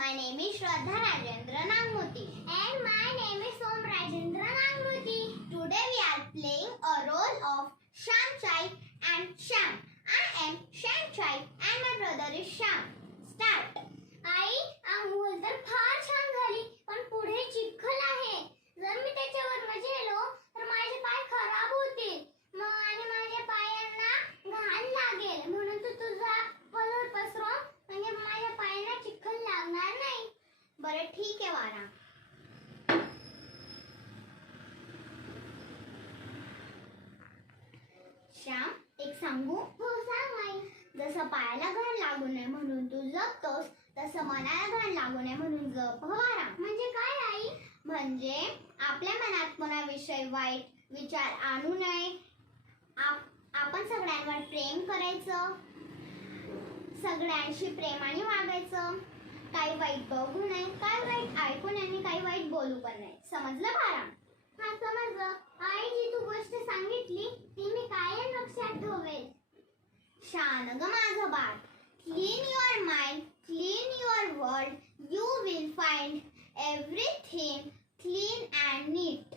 My name is Shraddha Rajendra Nagmoti. And my name is Som Rajendra Nagmoti. Today we are playing a role of Sham Chai and Sham. I am Sham Chai and my brother is Sham. Start. आई, अंघोळ तर फार छान झाली, पण पुढे चिखल आहे. जर मी त्याच्यावर गेलो तर माझे पाय खराब होतील आणि माझ्या पायांना घाण लागेल. म्हणून तू तुझा पदर पसरव, म्हणजे माझ्या पायांना चिखल लागणार नाही. बरं ठीक आहे वारा. श्याम, एक सांगू? हो सांग आई. जसं पायाला घाण लागू नये म्हणून तू जपतोस, तसं मनाला घाण लागू नये म्हणून जप वारा. म्हणजे काय आई? म्हणजे आपल्या मनात कोणाविषयी वाईट विचार आणू नये. आपण सगळ्यांवर प्रेम करायचं, सगळ्यांशी प्रेमाने वागायचं. काही वाईट बघू नये, काही वाईट ऐकू नये आणि काही वाईट बोलू पण नाही. समजलं बाळा? हा समजलं. आई, जी तू गोष्ट सांगितली ती मी कायम लक्षात ठेवेल. शान ग माझं बाळ. Clean your mind, clean your world. You will find everything clean and neat.